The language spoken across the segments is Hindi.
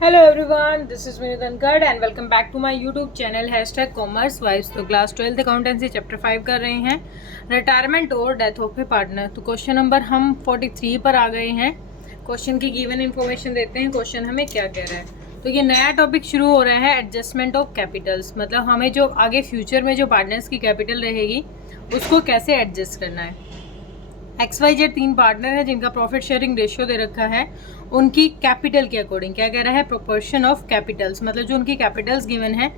Hello everyone, this is Vinit Ankad and welcome back to my YouTube channel #commerce vibes. तो क्लास 12th अकाउंटेंसी चैप्टर 5 कर रहे हैं, रिटायरमेंट और डेथ ऑफ ए पार्टनर। तो क्वेश्चन नंबर हम 43 पर आ गए हैं। क्वेश्चन की गिवन इन्फॉर्मेशन देते हैं, क्वेश्चन हमें क्या कह रहा है। तो ये नया टॉपिक शुरू हो रहा है, एडजस्टमेंट ऑफ कैपिटल्स। मतलब हमें जो आगे फ्यूचर में जो पार्टनर्स की कैपिटल रहेगी उसको कैसे एडजस्ट करना है। XYZ 3 पार्टनर है जिनका प्रॉफिट शेयरिंग रेशियो दे रखा है, उनकी कैपिटल के अकॉर्डिंग क्या कह रहा है, प्रोपोर्शन ऑफ कैपिटल्स। मतलब जो उनकी कैपिटल्स गिवन है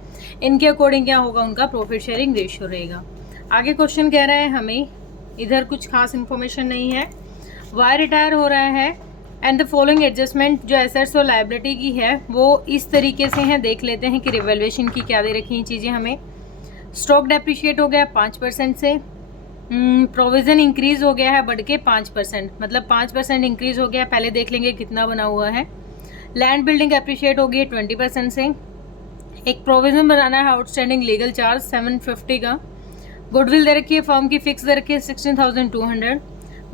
इनके अकॉर्डिंग क्या होगा, उनका प्रॉफिट शेयरिंग रेशियो रहेगा। आगे क्वेश्चन कह रहा है हमें, इधर कुछ खास इन्फॉर्मेशन नहीं है। वाई रिटायर हो रहा है एंड द फॉलोइंग एडजस्टमेंट जो एसेट्स और लाइबिलिटी की है वो इस तरीके से हैं। देख लेते हैं कि रिवैल्यूएशन की क्या दे रखी हैं चीज़ें हमें। स्टॉक डेप्रिशिएट हो गया 5% से, प्रोविज़न इंक्रीज़ हो गया है बढ़ के 5%, मतलब 5% इंक्रीज़ हो गया। पहले देख लेंगे कितना बना हुआ है। लैंड बिल्डिंग अप्रिशिएट हो गई है 20% से। एक प्रोविज़न बनाना है आउटस्टैंडिंग लीगल चार्ज 750 का। गुडविल दे रखी है, फर्म की फिक्स दे रखी है 16,200।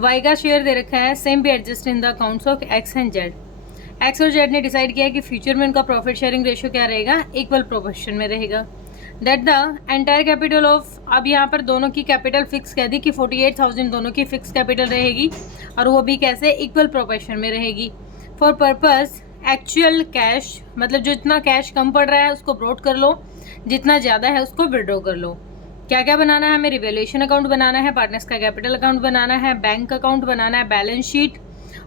वाई का शेयर दे रखा है, same be adjust in the accounts of x and Z. X और जेड ने डिसाइड किया है कि फ्यूचर में उनका प्रॉफिट शेयरिंग रेशियो क्या रहेगा, इक्वल प्रोपोर्शन में रहेगा। That the entire capital of, अब यहाँ पर दोनों की कैपिटल फिक्स कह दी कि 48,000 दोनों की फिक्स कैपिटल रहेगी और वो भी कैसे, इक्वल प्रोपोर्शन में रहेगी। फॉर पर्पस एक्चुअल कैश, मतलब जो जितना कैश कम पड़ रहा है उसको ब्रॉड कर लो, जितना ज़्यादा है उसको विड्रॉ कर लो। क्या क्या बनाना है हमें, रिवैल्यूएशन अकाउंट बनाना है, पार्टनर्स का कैपिटल अकाउंट बनाना है, बैंक अकाउंट बनाना है, बैलेंस शीट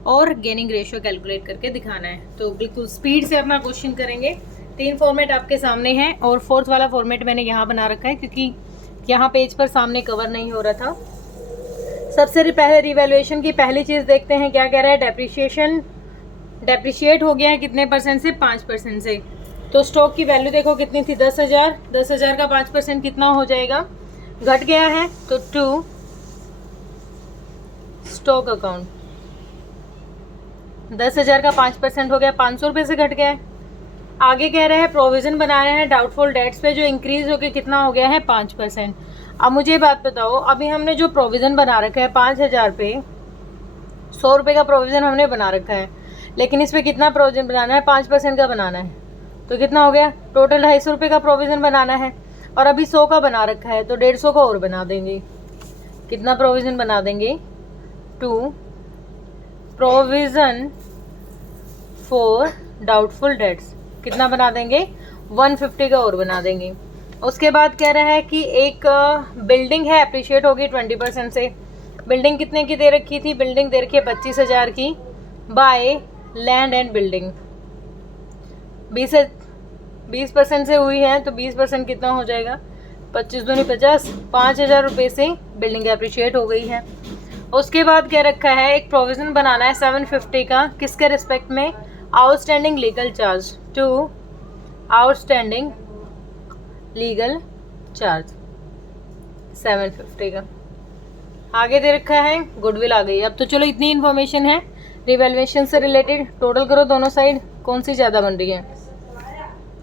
और गेनिंग रेशियो कैलकुलेट करके दिखाना है। तो बिल्कुल स्पीड से अपना क्वेश्चन करेंगे। 3 फॉर्मेट आपके सामने हैं और 4th वाला फॉर्मेट मैंने यहाँ बना रखा है क्योंकि यहाँ पेज पर सामने कवर नहीं हो रहा था। सबसे पहले रिवैल्यूएशन की पहली चीज़ देखते हैं क्या कह रहा है। डेप्रिशिएशन, डेप्रिशिएट हो गया है कितने परसेंट से, 5% से। तो स्टॉक की वैल्यू देखो कितनी थी, 10,000। 10,000 का 5% कितना हो जाएगा, घट गया है तो टू स्टॉक अकाउंट। 10,000 का 5% हो गया, 500 रुपये से घट गया है। आगे कह रहे हैं प्रोविजन बनाया है डाउटफुल डेट्स पे, जो इंक्रीज होकर कितना हो गया है, 5%। अब मुझे बात बताओ, अभी हमने जो प्रोविजन बना रखा है 5,000 पे 100 रुपये का प्रोविजन हमने बना रखा है, लेकिन इस पर कितना प्रोविजन बनाना है, 5% का बनाना है। तो कितना हो गया, टोटल 250 रुपये का प्रोविजन बनाना है और अभी 100 का बना रखा है तो 150 का और बना देंगे। कितना प्रोविजन बना देंगे, 2 प्रोविजन फॉर डाउटफुल डेट्स। कितना बना देंगे, 150 का और बना देंगे। उसके बाद कह रहा है कि एक बिल्डिंग है अप्रिशिएट होगी 20% से। बिल्डिंग कितने की दे रखी थी, बिल्डिंग दे रखी है 25,000 की। बाय लैंड एंड बिल्डिंग 20% से हुई है तो 20% कितना हो जाएगा, 25 दूनी 50, 5,000 रुपये से बिल्डिंग अप्रिशिएट हो गई है। उसके बाद क्या रखा है, एक प्रोविजन बनाना है 750 का, किसके रिस्पेक्ट में, outstanding legal charge, to outstanding legal charge 750 का। आगे दे रखा है गुडविल आ गई। अब तो चलो इतनी इन्फॉर्मेशन है रिवैल्यूएशन से रिलेटेड। टोटल करो दोनों साइड, कौन सी ज़्यादा बन रही है,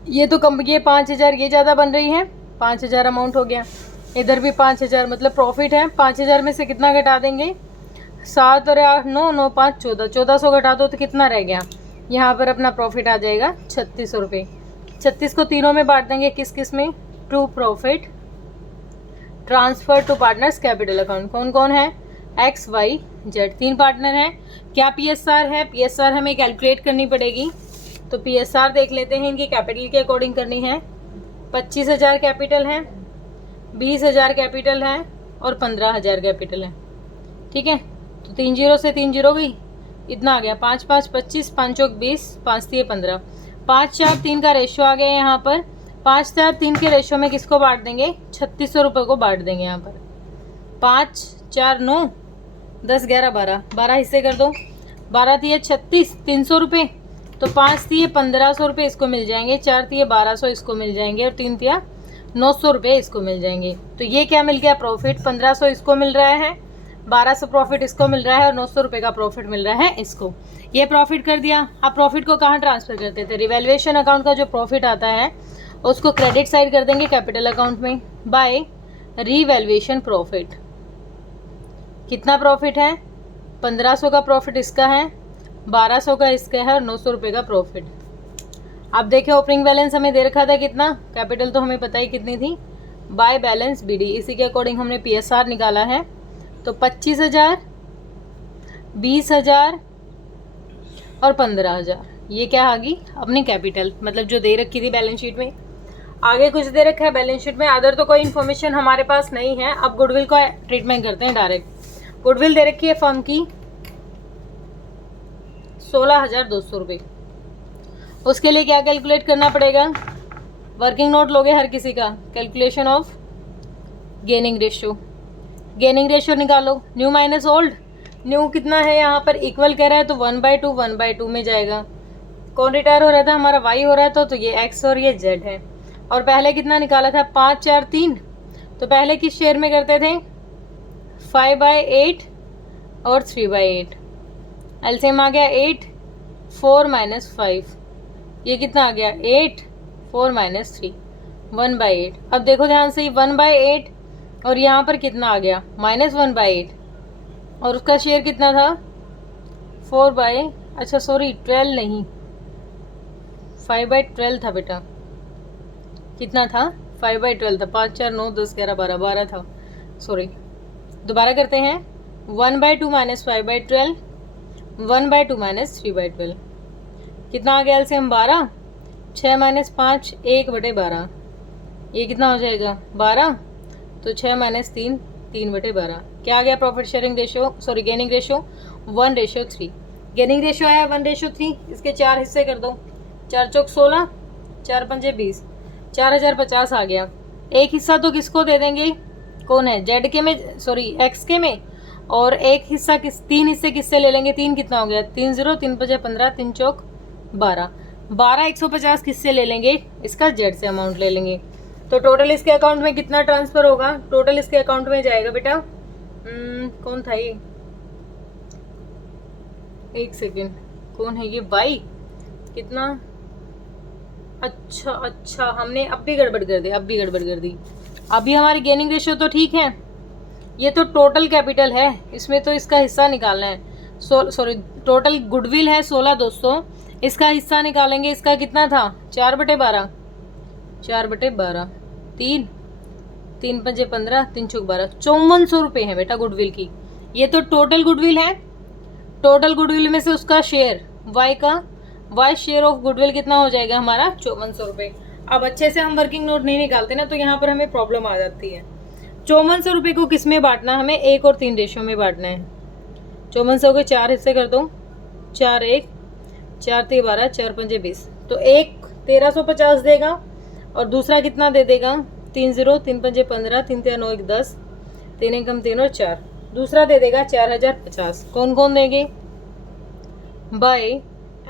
ये तो कम, ये 5,000 ये ज़्यादा बन रही है, 5,000 अमाउंट हो गया। इधर भी 5,000, मतलब प्रॉफिट है 5,000 में से कितना घटा देंगे, 7 और 8 9 9 5 14, 1400 घटा दो तो कितना रह गया, यहाँ पर अपना प्रॉफिट आ जाएगा 3600 रुपये। 36 को तीनों में बांट देंगे, किस किस में, to profit transfer to partners capital account. कौन कौन है, XYZ 3 पार्टनर हैं। क्या PSR है, PSR हमें कैलकुलेट करनी पड़ेगी। तो PSR देख लेते हैं, इनकी कैपिटल के अकॉर्डिंग करनी है। 25,000 कैपिटल है, 20,000 कैपिटल है और 15,000 कैपिटल है। ठीक है, तो 3 0 से 3 0 गई, इतना आ गया, 5 5 25, 5 चौक 20, 5 3 15, 5 4 3 का रेशियो आ गया यहाँ पर। 5 4 3 के रेशियो में किसको बांट देंगे, 3600 रुपये को बांट देंगे यहाँ पर। 5 4 9 10 11 12, 12 हिस्से कर दो, 12 दिए 36, 300 रुपये, तो 5 दिए 1,500 रुपये इसको मिल जाएंगे, 4 दिए 1,200 इसको मिल जाएंगे और 3 दिया 900 रुपये इसको मिल जाएंगे। तो ये क्या मिल गया, प्रॉफिट 1,500 इसको मिल रहा है, 1,200 प्रॉफिट इसको मिल रहा है और 900 रुपये का प्रॉफिट मिल रहा है इसको। ये प्रॉफिट कर दिया। अब प्रॉफिट को कहाँ ट्रांसफर करते थे, रिवैल्यूएशन अकाउंट का जो प्रॉफिट आता है उसको क्रेडिट साइड कर देंगे कैपिटल अकाउंट में बाय रीवैल्यूएशन प्रॉफिट। कितना प्रॉफिट है, 1,500 का प्रॉफिट इसका है, 1,200 का इसका है और 900 रुपये का प्रॉफिट। आप देखें ओपनिंग बैलेंस हमें दे रखा था कितना, कैपिटल तो हमें पता ही कितनी थी, बाय बैलेंस बीडी, इसी के अकॉर्डिंग हमने पीएसआर निकाला है। तो 25,000, 20,000 और 15,000, ये क्या आ गई अपनी कैपिटल, मतलब जो दे रखी थी बैलेंस शीट में। आगे कुछ दे रखा है बैलेंस शीट में, अदर तो कोई इन्फॉर्मेशन हमारे पास नहीं है। अब गुडविल का ट्रीटमेंट करते हैं डायरेक्ट। गुडविल दे रखी है फर्म की 16,200 रुपये। उसके लिए क्या कैलकुलेट करना पड़ेगा, वर्किंग नोट लोगे हर किसी का, calculation of gaining ratio. Gaining ratio निकालो, न्यू माइनस ओल्ड। न्यू कितना है यहाँ पर, इक्वल कह रहा है तो 1/2 1/2 में जाएगा। कौन रिटायर हो रहा था, हमारा वाई हो रहा है, तो ये एक्स और ये जेड है। और पहले कितना निकाला था, 5 4 3, तो पहले किस शेयर में करते थे, 5/8 और 3/8। एलसीएम आ गया 8, 4 - 5, ये कितना आ गया 8, 4 - 3, 1/8। अब देखो ध्यान से, 1/8 और यहाँ पर कितना आ गया -1/8, और उसका शेयर कितना था 12 नहीं 5/12 था बेटा, कितना था 5/12 था, 5 4 9 10 11 12 12 था, सॉरी। दोबारा करते हैं, 1/2 - 5/12, 1/2 - 3/12, कितना आ गया एलसीएम 12, 6 - 5 1/12, ये कितना हो जाएगा 12, तो 6 - 3 3/12। क्या आ गया profit sharing ratio, sorry gaining ratio 1/3। Gaining ratio आया 1/3, इसके 4 हिस्से कर दो, 4 चौक 16, 4 पंजे 20, 4,050 आ गया। एक हिस्सा तो किसको दे देंगे, कौन है जेड के में, सॉरी एक्स के में, और एक हिस्सा तीन हिस्से किससे ले लेंगे, 3 कितना हो गया 3 0, 3 5 15, 3 चौक 12, 1,150 किससे ले लेंगे, इसका जेड से अमाउंट ले लेंगे। तो टोटल इसके अकाउंट में कितना ट्रांसफर होगा, टोटल इसके अकाउंट में जाएगा बेटा, कौन था ये, एक सेकेंड, कौन है ये, बाई कितना, अच्छा हमने अब भी गड़बड़ कर दी। अभी हमारी गेनिंग रेशियो तो ठीक है, ये तो टोटल कैपिटल है, इसमें तो इसका हिस्सा निकालना है, सॉरी टोटल गुडविल है 16,200, इसका हिस्सा निकालेंगे, इसका कितना था 4/12, 4/12, 3 3 पंजे 15, 3 चौक 12, 5400 रुपये है बेटा गुडविल की। ये तो टोटल गुडविल है, टोटल गुडविल में से उसका share Y share of goodwill कितना हो जाएगा हमारा 5400 रुपये। अब अच्छे से हम वर्किंग नोट नहीं निकालते ना, तो यहाँ पर हमें प्रॉब्लम आ जाती है। 5400 रुपये को किस में बांटना, हमें 1 और 3 रेशियो में बांटना है। 5400 के 4 हिस्से कर दो, 4 1, 4 3 12, 4 पंजे 20, तो एक 1350 देगा, और दूसरा कितना दे देगा 3 0, 3 पंजे 15, 3 3 9 1 10, 3 1 कम 3 और 4, दूसरा दे देगा 4,050। कौन कौन देंगे, by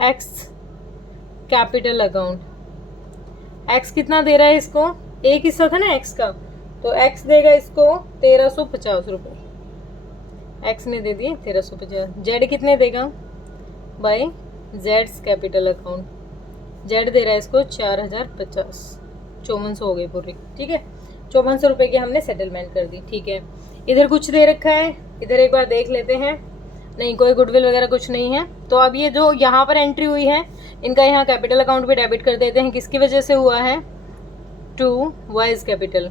X capital account. X कितना दे रहा है इसको, एक हिस्सा था ना एक्स का, तो एक्स देगा इसको 1350 रुपये, एक्स ने दे दिए 1350। जेड कितने देगा, बाय जेड्स कैपिटल अकाउंट, जेड दे रहा है इसको 4,050, 5400 हो गए पूरे, ठीक है। 5400 रुपये की हमने सेटलमेंट कर दी, ठीक है। इधर कुछ दे रखा है, इधर एक बार देख लेते हैं, नहीं कोई गुडविल वगैरह कुछ नहीं है। तो अब ये जो यहाँ पर एंट्री हुई है, इनका यहाँ कैपिटल अकाउंट पे डेबिट कर देते हैं, किसकी वजह से हुआ है, टू वाइज कैपिटल,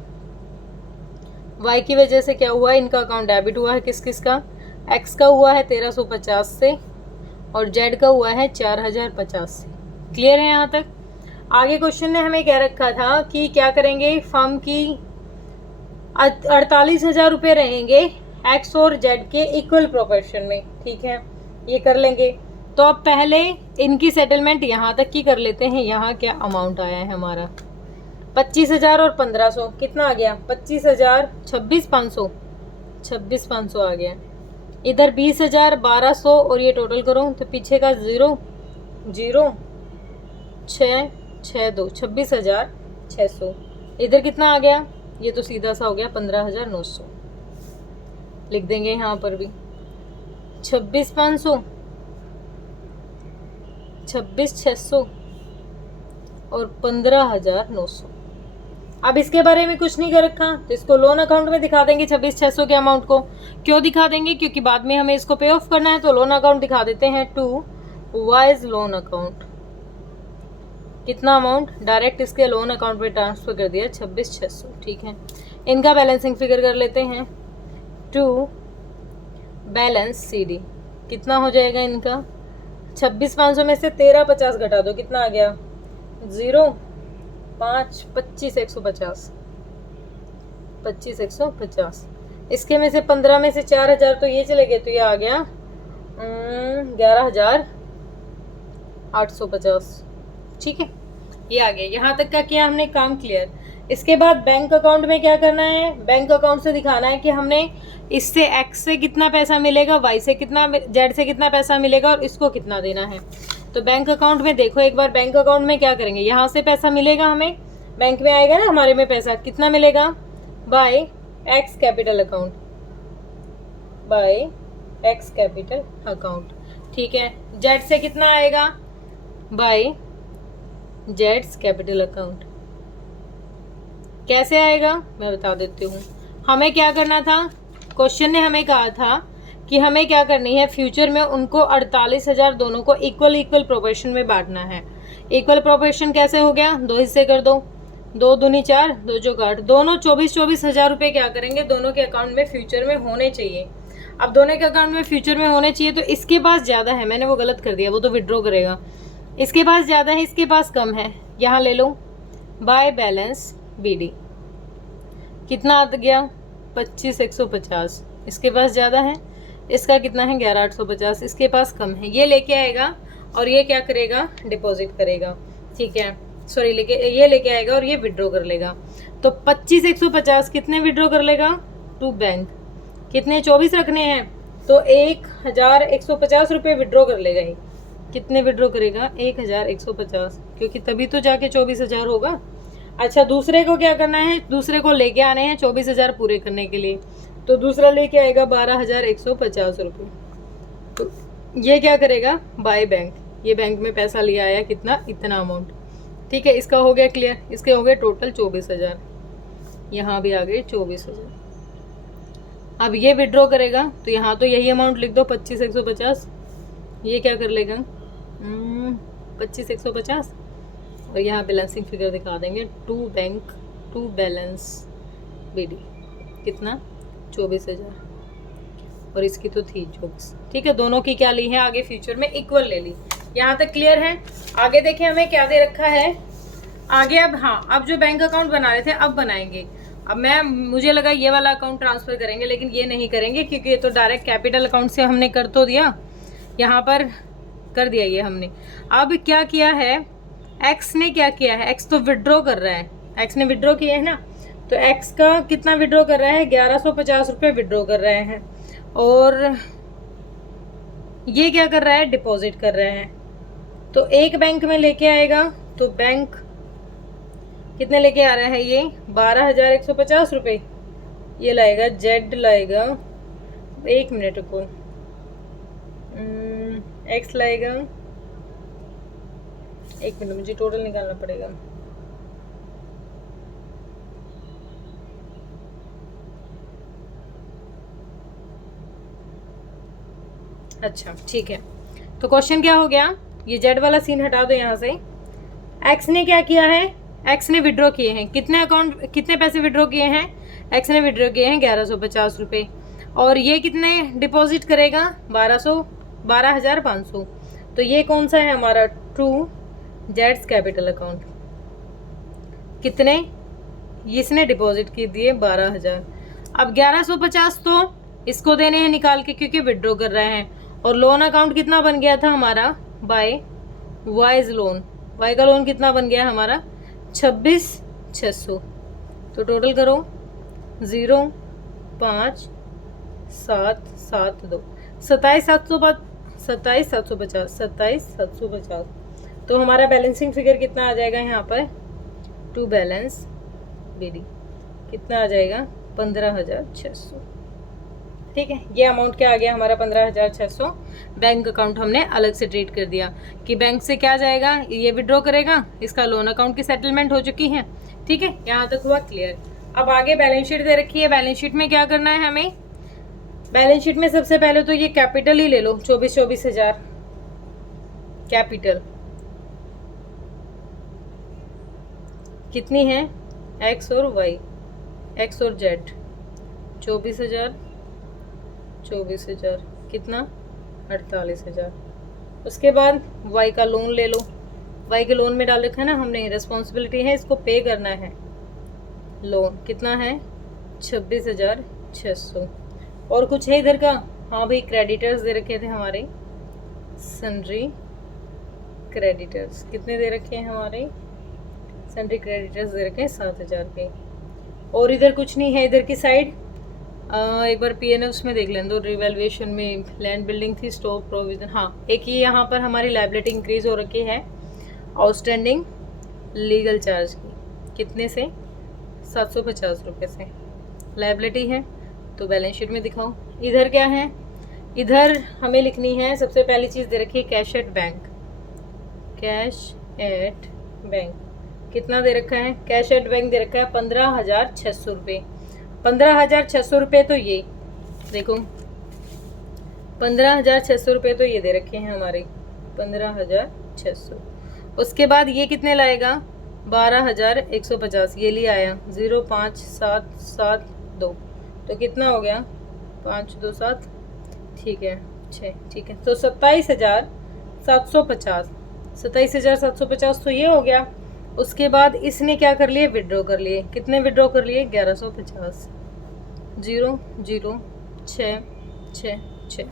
वाई की वजह से क्या हुआ है, इनका अकाउंट डेबिट हुआ है, किस किस का, एक्स का हुआ है 1350 से, और जेड का हुआ है 4,050 से। क्लियर है यहाँ तक। आगे क्वेश्चन ने हमें कह रखा था कि क्या करेंगे, फर्म की 48,000 रुपये रहेंगे एक्स और जेड के इक्वल प्रोपोर्शन में, ठीक है, ये कर लेंगे। तो अब पहले इनकी सेटलमेंट यहाँ तक की कर लेते हैं। यहाँ क्या अमाउंट आया है हमारा, 25,000 और 1,500, कितना आ गया 25,000, 26,500, 26,500 आ गया। इधर 20,000, 1,200, और ये टोटल करो तो पीछे का 0 0 6 6 2, 26,600। इधर कितना आ गया, ये तो सीधा सा हो गया 15,900, लिख देंगे यहाँ पर भी 26,500, 26,600 और 15,900। अब इसके बारे में कुछ नहीं कर रखा, तो इसको लोन अकाउंट में दिखा देंगे 26,600 के अमाउंट को। क्यों दिखा देंगे, क्योंकि बाद में हमें इसको पे ऑफ करना है, तो लोन अकाउंट दिखा देते हैं टू वाइज लोन अकाउंट। कितना अमाउंट डायरेक्ट इसके लोन अकाउंट में ट्रांसफ़र कर दिया 26,600। ठीक है, इनका बैलेंसिंग फिगर कर लेते हैं। टू बैलेंस CD कितना हो जाएगा इनका, 26,500 में से 13,50 घटा दो, कितना आ गया 0, 5, 25,150, 25,150। इसके में से 15 में से 4,000 तो ये चले गए, तो ये आ गया 11,850। ठीक है, ये आ गया। यहाँ तक का किया हमने काम क्लियर। इसके बाद बैंक अकाउंट में क्या करना है, बैंक अकाउंट से दिखाना है कि हमने इससे x से कितना पैसा मिलेगा, y से कितना, z से कितना पैसा मिलेगा और इसको कितना देना है। तो बैंक अकाउंट में देखो एक बार, बैंक अकाउंट में क्या करेंगे, यहाँ से पैसा मिलेगा हमें, बैंक में आएगा ना हमारे में पैसा, कितना मिलेगा by x capital account, by x capital account. ठीक है, z से कितना आएगा बाय z कैपिटल अकाउंट। कैसे आएगा मैं बता देती हूँ। हमें क्या करना था, क्वेश्चन ने हमें कहा था कि हमें क्या करनी है, फ्यूचर में उनको 48,000 दोनों को इक्वल प्रोपोर्शन में बांटना है। इक्वल प्रोपोर्शन कैसे हो गया, 2 हिस्से कर दो, 2 दूनी 4, 2 चौक 8, दोनों 24,000 रुपये क्या करेंगे, दोनों के अकाउंट में फ्यूचर में होने चाहिए। अब दोनों के अकाउंट में फ्यूचर में होने चाहिए, तो इसके पास ज़्यादा है, मैंने वो गलत कर दिया, वो तो विड्रॉ करेगा। इसके पास ज़्यादा है, इसके पास कम है, यहाँ ले लो बाय बैलेंस BD। कितना आ गया 25,150, इसके पास ज़्यादा है, इसका कितना है 11,850, इसके पास कम है, ये लेके आएगा और ये क्या करेगा डिपॉजिट करेगा। ठीक है, सॉरी ये लेके आएगा और ये विड्रॉ कर लेगा। तो 25,150 कितने विड्रॉ कर लेगा टू बैंक, कितने 24 रखने हैं, तो 1,150 रुपये विड्रॉ कर लेगा। ये कितने विड्रॉ करेगा 1,150, क्योंकि तभी तो जाके 24,000 होगा। अच्छा, दूसरे को क्या करना है, दूसरे को लेके आने हैं 24,000 पूरे करने के लिए, तो दूसरा लेके आएगा 12,150 रुपये। तो ये क्या करेगा बाय बैंक, ये बैंक में पैसा लिया आया कितना, इतना अमाउंट। ठीक है, इसका हो गया क्लियर। इसके हो गए टोटल 24,000, यहाँ भी आ गए 24,000। अब ये विड्रॉ करेगा, तो यहाँ तो यही अमाउंट लिख दो 25,150, ये क्या कर लेगा 25,150, और यहाँ बैलेंसिंग फिगर दिखा देंगे to bank to balance BD कितना 24,000, और इसकी तो थी 24। ठीक है, दोनों की क्या ली है आगे फ्यूचर में इक्वल ले ली। यहाँ तक क्लियर है। आगे देखिए हमें क्या दे रखा है आगे। अब हाँ, अब जो बैंक अकाउंट बना रहे थे अब बनाएंगे। अब मुझे लगा ये वाला अकाउंट ट्रांसफर करेंगे, लेकिन ये नहीं करेंगे क्योंकि ये तो डायरेक्ट कैपिटल अकाउंट से हमने कर तो दिया, यहाँ पर कर दिया ये हमने। अब क्या किया है, एक्स ने क्या किया है, एक्स तो विड्रॉ कर रहा है, एक्स ने विड्रॉ किया है ना, तो एक्स का कितना विड्रॉ कर रहा है 1,150 रुपये विड्रॉ कर रहे हैं, और ये क्या कर रहा है डिपॉजिट कर रहे हैं। तो एक बैंक में लेके आएगा, तो बैंक कितने लेके आ रहा है ये 12,150 रुपये, ये लाएगा जेड लाएगा, 1 मिनट को एक्स लाएगा, 1 मिनट मुझे टोटल निकालना पड़ेगा। अच्छा ठीक है, तो क्वेश्चन क्या हो गया, ये जेड वाला सीन हटा दो यहाँ से। एक्स ने क्या किया है, एक्स ने विड्रॉ किए हैं, कितने पैसे विड्रॉ किए हैं, एक्स ने विड्रॉ किए हैं 1,150 रुपये, और ये कितने डिपॉजिट करेगा 12,500। तो ये कौन सा है हमारा टू जेड्स कैपिटल अकाउंट, कितने इसने डिपॉजिट की दिए 12,000। अब 1,150 तो इसको देने हैं निकाल के क्योंकि विड्रॉ कर रहे हैं, और लोन अकाउंट कितना बन गया था हमारा बाय वाइज लोन, वाई का लोन कितना बन गया हमारा 26,600। तो टोटल करो 0 5 7 7 2 27,750 तो हमारा बैलेंसिंग फिगर कितना आ जाएगा यहाँ पर टू बैलेंस BD कितना आ जाएगा 15,600। ठीक है, ये अमाउंट क्या आ गया हमारा 15,600। बैंक अकाउंट हमने अलग से ट्रीट कर दिया कि बैंक से क्या जाएगा, ये विड्रॉ करेगा, इसका लोन अकाउंट की सेटलमेंट हो चुकी है। ठीक है, यहाँ तक हुआ क्लियर। अब आगे बैलेंस शीट दे रखी है, बैलेंस शीट में क्या करना है हमें, बैलेंस शीट में सबसे पहले तो ये कैपिटल ही ले लो 24,000 कैपिटल, कितनी है, एक्स और वाई, एक्स और जेड, 24,000, 24,000, कितना, 48,000। उसके बाद वाई का लोन ले लो, वाई के लोन में डाल रखा है ना हमने, रिस्पॉन्सिबिलिटी है, इसको पे करना है। लोन कितना है, 26,600। और कुछ है इधर का, हाँ भाई क्रेडिटर्स दे रखे थे हमारे, सन्ड्री क्रेडिटर्स कितने दे रखे हैं हमारे, सन्ड्री क्रेडिटर्स दे रखे हैं 7,000 के। और इधर कुछ नहीं है, इधर की साइड एक बार पीएनएफ में देख लें दो, रिवैल्यूएशन में लैंड बिल्डिंग थी, स्टॉक प्रोविजन, हाँ एक ये यहाँ पर हमारी लाइबिलिटी इंक्रीज हो रखी है आउटस्टैंडिंग लीगल चार्ज की, कितने से, 750 रुपये से लाइबिलिटी है, तो बैलेंस शीट में दिखाओ। इधर क्या है, इधर हमें लिखनी है सबसे पहली चीज़ दे रखी है cash at bank, cash at bank कितना दे रखा है, कैश एट बैंक दे रखा है 15,600 रुपये। 15,600 रुपये तो ये देखो, 15,600 रुपये तो ये दे रखे हैं हमारे, 15,600। उसके बाद ये कितने लाएगा, 12,150, ये लिए आया 0,5,7,7,2, तो कितना हो गया, 5,2,7, ठीक है 6, ठीक है, तो 27,750, 27,750 तो ये हो गया। उसके बाद इसने क्या कर लिए, विड्रॉ कर लिए, कितने विड्रॉ कर लिए, 1150, 0,0,6,6,6,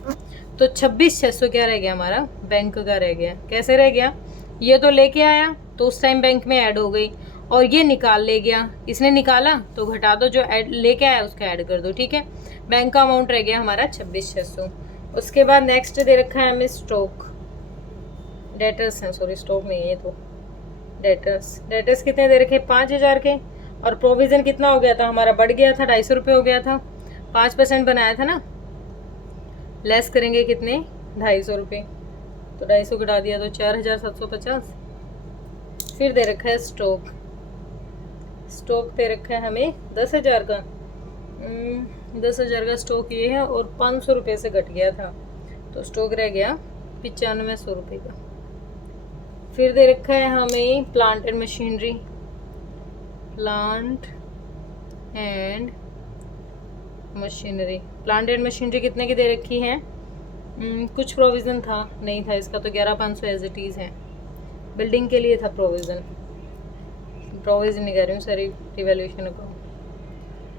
तो 26,600 क्या रह गया हमारा, बैंक का रह गया। कैसे रह गया, ये तो लेके आया तो उस टाइम बैंक में ऐड हो गई, और ये निकाल ले गया, इसने निकाला तो घटा दो, जो ऐड लेके आया उसका ऐड कर दो, ठीक है। बैंक का अमाउंट रह गया हमारा 26,600। उसके बाद नेक्स्ट दे रखा है हमें स्टॉक, डेटर्स हैं, सॉरी स्टॉक नहीं है ये तो, डेटर्स कितने दे रखे, 5,000 के। और प्रोविज़न कितना हो गया था हमारा, बढ़ गया था, 250 रुपये हो गया था, 5% बनाया था ना, लेस करेंगे कितने, 250 रुपये, तो 250 घटा दिया तो 4,750। फिर दे रखा है स्टॉक, स्टॉक दे रखा है हमें 10,000 का, 10,000 का स्टॉक ये है, और 500 रुपये से घट गया था, तो स्टॉक रह गया 9500 रुपये का। फिर दे रखा है हमें plant and machinery, plant and machinery, plant and machinery कितने की दे रखी है, कुछ प्रोविज़न था, नहीं था इसका, तो 11,500 एज इट इज़ है। बिल्डिंग के लिए था प्रोविज़न नहीं कह रही हूँ, sorry revaluation account.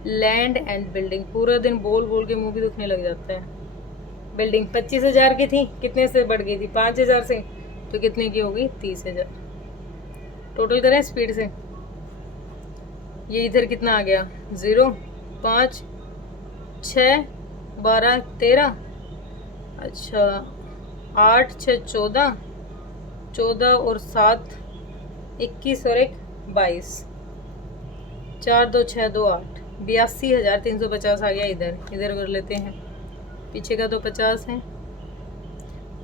Land and building, पूरा दिन बोल बोल के मुंह भी दुखने लग जाता है। बिल्डिंग 25,000 की थी, कितने से बढ़ गई थी, 5,000 से, तो कितने की होगी, 30,000। टोटल करें स्पीड से, ये इधर कितना आ गया, 0, 5, 6, 12, 13, अच्छा 8, 6, 14, 14 और 7, 21 और 1, 22, 4, 2, 6, 2, 8, 82,350 आ गया। इधर कर लेते हैं, पीछे का तो 50 है,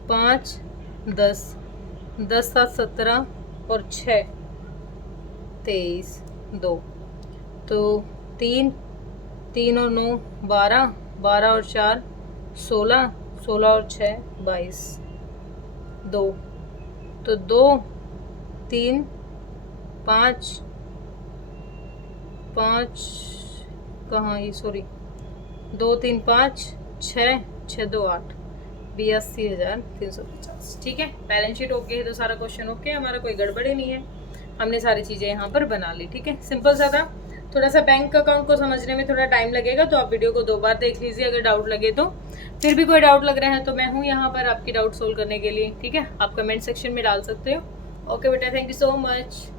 5, 10, 10, 7, 17 और 6, 23, 2, तो 3, 3 और 9, 12, 12 और 4, 16, 16 और 6, 22, 2, तो 2, 3, 5, 5 कहाँ ये, सॉरी 2, 3, 5, 6, 6, 2, 8, 82,350। ठीक है, बैलेंस शीट ओके है, तो सारा क्वेश्चन ओके है हमारा, कोई गड़बड़ी नहीं है, हमने सारी चीज़ें यहाँ पर बना ली। ठीक है, सिंपल सा था। थोड़ा सा बैंक अकाउंट को समझने में थोड़ा टाइम लगेगा, तो आप वीडियो को 2 बार देख लीजिए। अगर डाउट लगे तो, फिर भी कोई डाउट लग रहा है तो मैं हूँ यहाँ पर आपकी डाउट सोल्व करने के लिए। ठीक है, आप कमेंट सेक्शन में डाल सकते हो। ओके बेटा, थैंक यू सो मच।